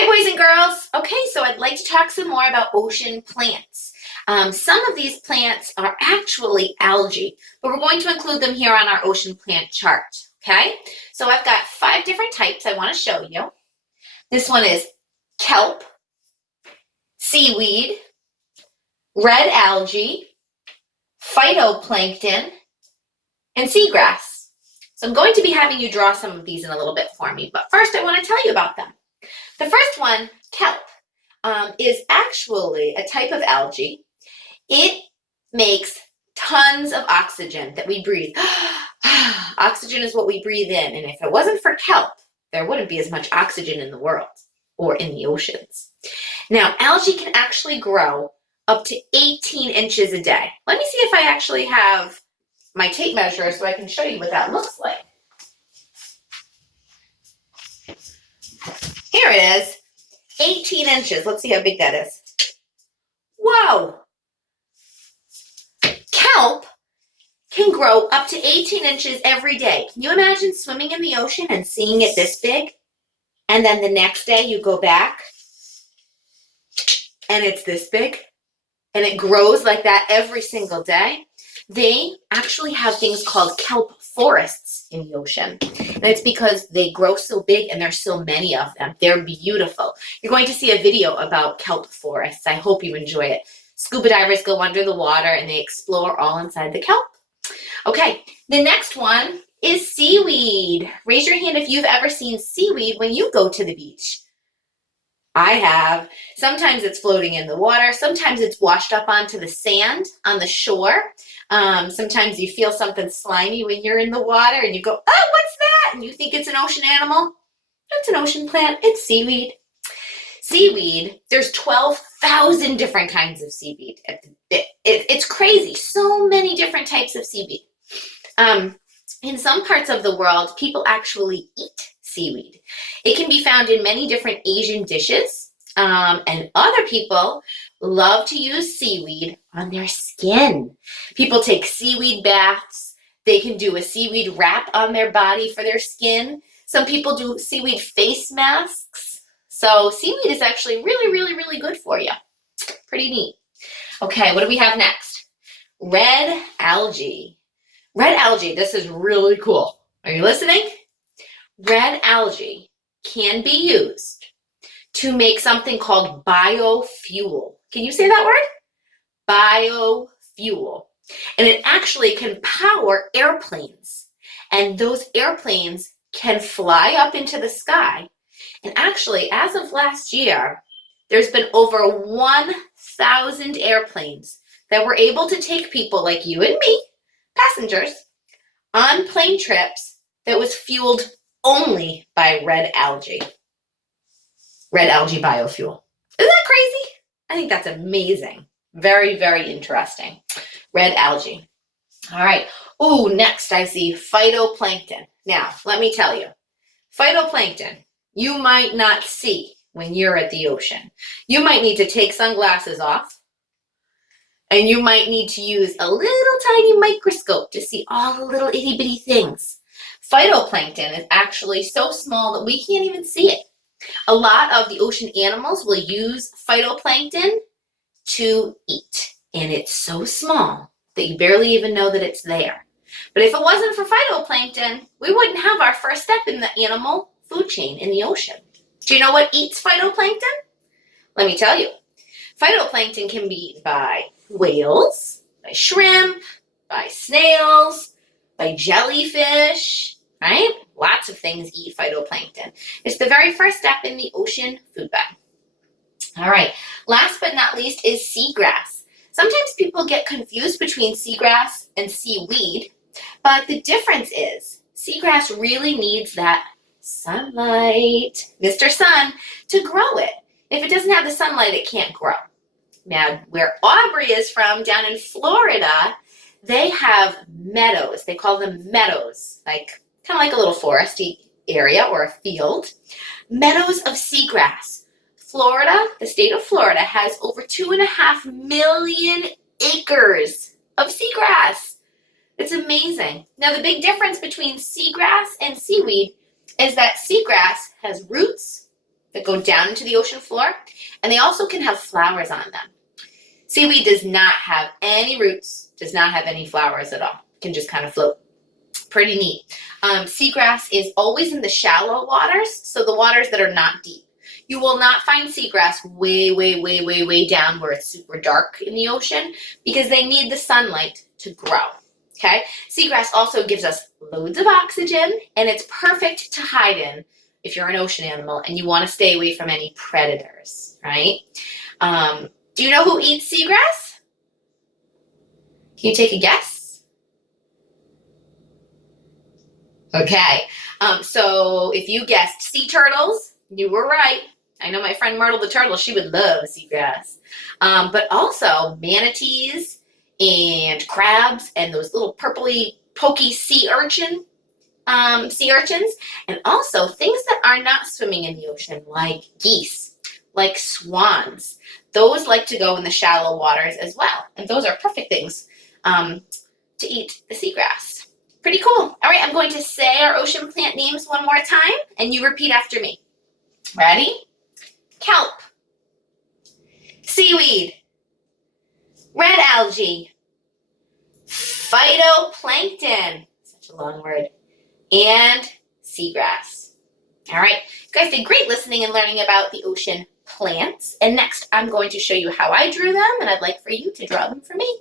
Hi, boys and girls. Okay, so I'd like to talk some more about ocean plants. Some of these plants are actually algae, but we're going to include them here on our ocean plant chart. Okay, so I've got 5 different types I want to show you. This one is kelp, seaweed, red algae, phytoplankton, and seagrass. So I'm going to be having you draw some of these in a little bit for me, but first I want to tell you about them. The first one, kelp, is actually a type of algae. It makes tons of oxygen that we breathe. Oxygen is what we breathe in, and if it wasn't for kelp, there wouldn't be as much oxygen in the world or in the oceans. Now, algae can actually grow up to 18 inches a day. Let me see if I actually have my tape measure so I can show you what that looks like. Here it is, 18 inches. Let's see how big that is. Whoa! Kelp can grow up to 18 inches every day. Can you imagine swimming in the ocean and seeing it this big? And then the next day you go back and it's this big? And it grows like that every single day? They actually have things called kelp forests in the ocean. And it's because they grow so big and there's so many of them. They're beautiful. You're going to see a video about kelp forests. I hope you enjoy it. Scuba divers go under the water and they explore all inside the kelp. Okay, the next one is seaweed. Raise your hand if you've ever seen seaweed when you go to the beach. I have. Sometimes it's floating in the water. Sometimes it's washed up onto the sand on the shore. Sometimes you feel something slimy when you're in the water and you go, oh, what's that? And you think it's an ocean animal. It's an ocean plant. It's seaweed. Seaweed, there's 12,000 different kinds of seaweed. It's crazy. So many different types of seaweed. In some parts of the world, people actually eat seaweed. It can be found in many different Asian dishes, and other people love to use seaweed on their skin. People take seaweed baths. They can do a seaweed wrap on their body for their skin. Some people do seaweed face masks. So seaweed is actually really, really, really good for you. Pretty neat. Okay, what do we have next? Red algae. Red algae, this is really cool. Are you listening? Red algae can be used to make something called biofuel. Can you say that word? Biofuel. And it actually can power airplanes. And those airplanes can fly up into the sky. And actually, as of last year, there's been over 1,000 airplanes that were able to take people like you and me, passengers, on plane trips that was fueled only by red algae. Red algae biofuel. Isn't that crazy? I think that's amazing. Very, very interesting. Red algae. All right. Ooh, next I see phytoplankton. Now, let me tell you, phytoplankton, you might not see when you're at the ocean. You might need to take sunglasses off, and you might need to use a little tiny microscope to see all the little itty bitty things. Phytoplankton is actually so small that we can't even see it. A lot of the ocean animals will use phytoplankton to eat, and it's so small that you barely even know that it's there. But if it wasn't for phytoplankton, we wouldn't have our first step in the animal food chain in the ocean. Do you know what eats phytoplankton? Let me tell you. Phytoplankton can be eaten by whales, by shrimp, by snails, by jellyfish, right? Lots of things eat phytoplankton. It's the very first step in the ocean food web. All right, last but not least is seagrass. Sometimes people get confused between seagrass and seaweed, but the difference is seagrass really needs that sunlight, Mr. Sun, to grow it. If it doesn't have the sunlight, it can't grow. Now, where Aubrey is from, down in Florida, they have meadows. They call them meadows, like kind of like a little foresty area or a field. Meadows of seagrass. Florida, the state of Florida, has over 2.5 million acres of seagrass. It's amazing. Now, the big difference between seagrass and seaweed is that seagrass has roots that go down into the ocean floor, and they also can have flowers on them. Seaweed does not have any roots, does not have any flowers at all. It can just kind of float. Pretty neat. Seagrass is always in the shallow waters, so the waters that are not deep. You will not find seagrass way down where it's super dark in the ocean because they need the sunlight to grow. Okay? Seagrass also gives us loads of oxygen, and it's perfect to hide in if you're an ocean animal and you want to stay away from any predators, right? Do you know who eats seagrass? Can you take a guess? Okay, so if you guessed sea turtles, you were right. I know my friend Myrtle the turtle, she would love seagrass. But also manatees and crabs and those little purpley pokey sea urchins, and also things that are not swimming in the ocean, like geese, like swans. Those like to go in the shallow waters as well, and those are perfect things to eat the seagrass. Pretty cool. All right, I'm going to say our ocean plant names one more time, and you repeat after me. Ready? Kelp, seaweed, red algae, phytoplankton, such a long word, and seagrass. All right, you guys did great listening and learning about the ocean plants. And next, I'm going to show you how I drew them, and I'd like for you to draw them for me.